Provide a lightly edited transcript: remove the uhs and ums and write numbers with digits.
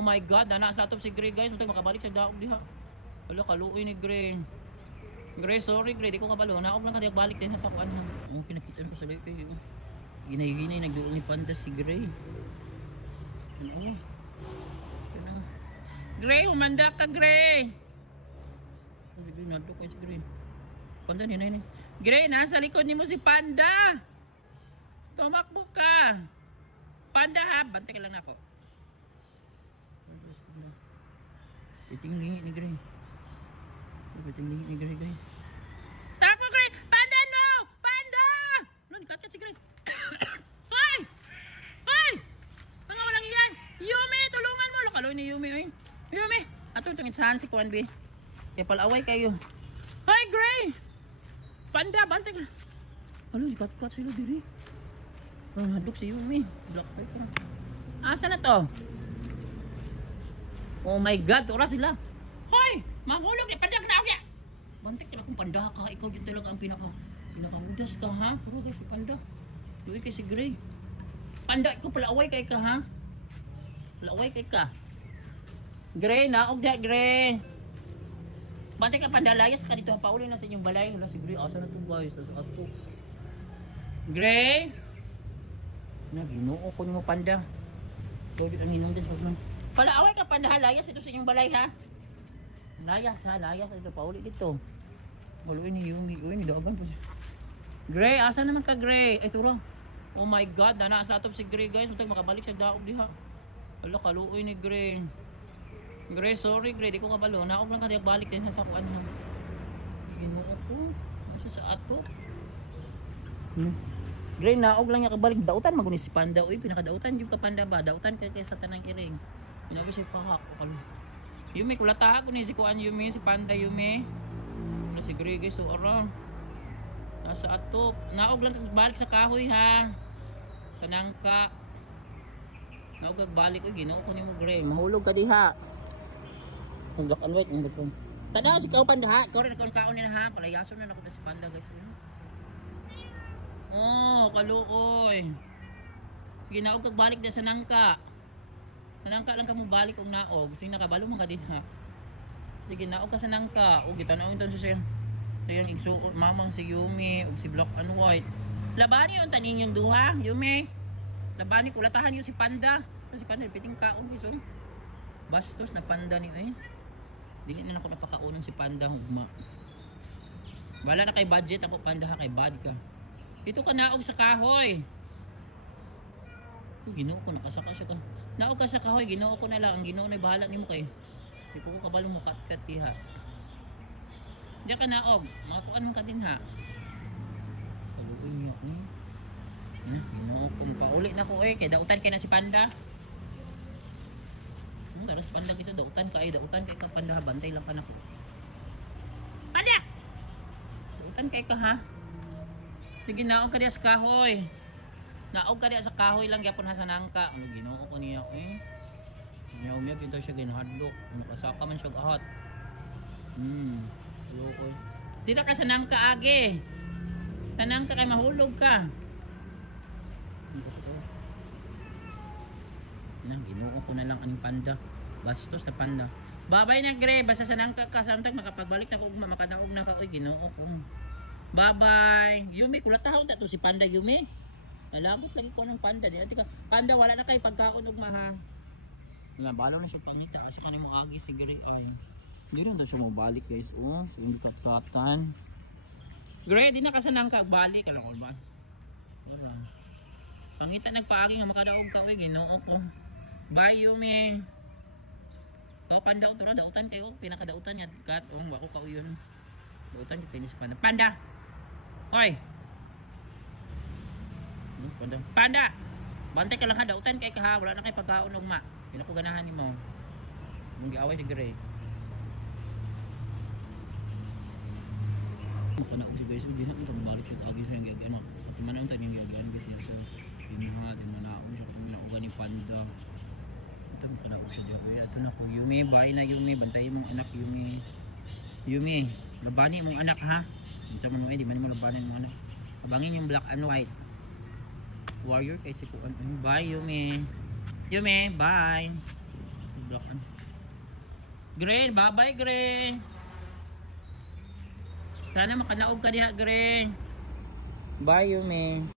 Oh my God, nasa atop si Gray guys. Matag makabalik sa daog diha. Wala kaluoy ni Gray. Gray, sorry Gray, di ko kabalo. Naog lang kadi balik din sa kuan ha. Oh, pinakitaan ko sa live kayo. Ginay-ginay nagduol ni Panda si Gray. Ano? Gray, humanda ka Gray. Si Gray, nadto kay si Gray. Panda ni nay. Gray, nasa likod nimo si Panda. Tumakbo ka. Panda ha, bantay ka lang ako. Itinglingi ni Gray. Itinglingi ni Gray guys. Takbo Gray! Panda no! Panda! Lun, kat si Gray. Hoy! Hoy! Ano walang iyan? Yumi, tulungan mo. Lokaloy ni Yumi oy. Yumi, ato tungin saan si Kuan B. Kaya palaway kayo. Hoy Gray! Panda, bantay ka. Ano, kat sila diri. Hadlok si Yumi. Black fight ka. Asa na to? Oh my God, ora sila. Hoy! Mahulog ni Panda na ako. Bantik na akong Panda ka. Ikaw yun talaga ang pinakamudas ka ha. Puro kay si Panda. Luwi kay si Gray. Panda, ikaw pala away kay ka ha. Pala away kay ka. Gray, naog na Gray. Bantik ka Panda, layas ka dito. Pauli na sa inyong balay. Wala si Gray. Asa na ito guys? Asa ako. Gray! Naginuo ko mo Panda. Ikaw dito ang hinong din sa pagman. Pala away ka Panda ha, layas ito sa inyong balay ha. Layas ha, layas ito pauli dito. Maluin ni Yumi, uy ni dagan po siya. Gray, asa naman ka Gray? Ay turo. Oh my God, nasa atop si Gray guys. Matag makabalik sa daog diha. Wala kaluoy ni Gray. Gray, sorry Gray, di ko kabalo. Naog lang kadi balik din sa kuan ha. Ginuo ko. Nasa sa atop. Gray, naog lang niya kabalik. Dautan magunis si Panda. Uy, pinakadautan yung ka Panda ba? Dautan kay sa tanang iring. Pinabi si Pahak. Yumi, kulata ako ni si Kuan Yumi, si Panda Yumi. Wala si Gray guys, so arang. Nasa atop. Naog lang balik sa kahoy ha. Sa nangka. Naog kag balik. Uy, ginoo ko ni mo Gray. Mahulog ka diha. Black and white ang gusto. Tanaw si Kao Panda ha. Ikaw rin akong kaon nila ha. Palayaso na ako si Panda guys. Oh, kaluoy. Sige, naog kag balik din sa nangka. Nangka lang ka mo balik og naog. Sige, nakabalo man ka din ha. Sige, naog ka sa nangka. O gitanawin ton sa yung igsuot mamang si Yumi og si Black and White. Labani yung tanin yung duha, Yumi. Labani kulatahan yung si Panda. Si Panda piting kaon guys. Bastos na Panda ni ay. Dili na ako napakaunon si Panda hugma. Wala na kay budget ako Panda ha, kay bad ka. Dito ka naog sa kahoy. Ginoo ko nakasaka siya ka. Naog ka sa kahoy, ginoo ko na lang. Ang ginoo na bahala nimo kay. Di ko kabalo mo kat-kat diha. Diya ka naog. Makakuan mo ka din ha. Kaluoy niya ko. Ginoo ko pauli na ko kay dautan kay na si Panda. Daros Panda kita dautan kay ka Panda ha, bantay lang ka na ko. Panda! Dautan kay ka ha. Sige, naog ka diya sa kahoy. Naog ka diya sa kahoy lang gyapon ha sa nangka. Ano ginoo ko niya Umiya pinto siya ginahadlok. Nakasaka man siya ahat. Loko. Dila ka sa nangka age. Sa nangka kay mahulog ka. Nang ginoo ko na lang ang Panda. Bastos na Panda. Babay na Gray, basta sa nangka ka samtang makapagbalik na ko makanaog na ka. Oy, ginoo ko. Bye-bye. Yumi, kulatahon ta to si Panda Yumi. Nalabot lagi ko ng Panda. Di ka Panda wala na kay pagkaon og maha. Wala balo na siya pangita kasi kanimo agi si Gray ay. Hindi rin daw siya mabalik guys. Oh, hindi katatan. Gray, di na ka sa nangka balik ano ko ba? Wala. Pangita nagpaagi nga makadaog ka oy, ginoo ko. Bye Yumi. Oh, Panda uturo dautan kayo, pinakadautan niya kat. Oh, wako ka uyon. Dautan kita ni sa Panda. Panda. Hoy. Panda. Panda. Bantay ka lang ha, dautan kay ka ha, wala na kay pagkaon og ma. Pinako ganahan nimo. Mong giaway si Gray. Kana og si guys, di na ko balik siya agi sa nga ano. At man ang tanyang gagawin guys niya sa imuha din manaon siya kung minaogan ni Panda. Ito kana og si Gray. Ito na ko Yumi, bye na Yumi, bantay mong anak Yumi. Yumi, labani mong anak ha. Unsa man mo di man mo labanan mo anak. Kabangin yung Black and White. Warrior kay si Kuan. Bye Yumi. Yumi, bye. Black Gre, bye-bye, Gre. Sana makanaog ka diha, Gre. Bye, Yumi.